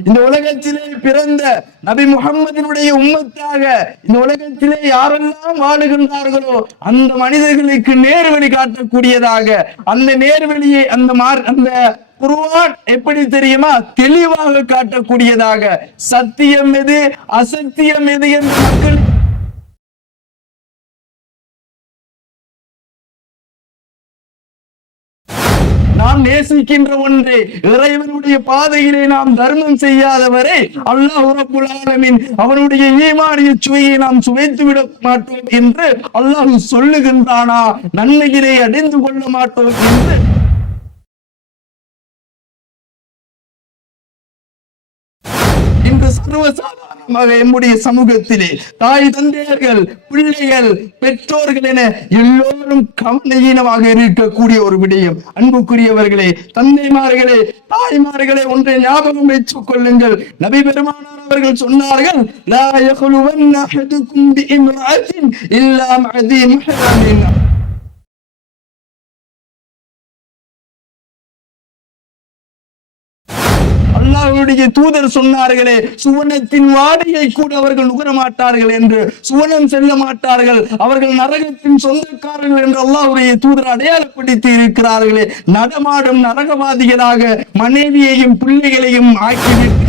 இந்த உலகத்திலே பிறந்த நபி முகம்மதினுடைய உம்மத்தாக இந்த உலகத்திலே யாரெல்லாம் வாழுகின்றார்களோ அந்த மனிதர்களுக்கு நேர்வழி காட்டக்கூடியதாக அந்த நேர்வழியை அந்த மார் அந்த குருவான் எப்படி தெரியுமா? தெளிவாக காட்டக்கூடியதாக. சத்தியம் எது? அசத்தியம் எது என்று மக்கள் நாம் நேசிக்கின்ற ஒன்றே இறைவனுடைய பாதையிலே நாம் தர்மம் செய்யாதவரை அல்லாஹ் ரப்புல் அவனுடைய ஈமானிய சுவையை நாம் சுவைத்து விட மாட்டோம் என்று அல்லாஹ் சொல்லுகின்றானா? நன்மையிலே அடைந்து கொள்ள மாட்டோம் என்று சர்வசாதாரணமாக நம்முடைய சமூகத்திலே தாய் தந்தையர்கள் பிள்ளைகள் பெற்றோர்கள் என எல்லோரும் கவனஹீனமாக இருக்கக்கூடிய ஒரு விடயம். அன்புக்குரியவர்களே தந்தைமார்களே தாய்மார்களே ஒன்றை ஞாபகம் வைத்துக் கொள்ளுங்கள். நபி பெருமானார் அவர்கள் சொன்னார்கள் லா யஹ்லுவன்ன அஹதுக்கும் இல்லா முஹரமின் அல்லாஹுடைய தூதர் சொன்னார்களே சுவனத்தின் வாடையை கூட அவர்கள் நுகர மாட்டார்கள் என்று. சுவனம் செல்ல மாட்டார்கள். அவர்கள் நரகத்தின் சொந்தக்காரர்கள் என்று அல்லாஹுடைய தூதர் அடையாளப்படுத்தி இருக்கிறார்களே. நடமாடும் நரகவாதிகளாக மனைவியையும் பிள்ளைகளையும் ஆக்கிவிட்டு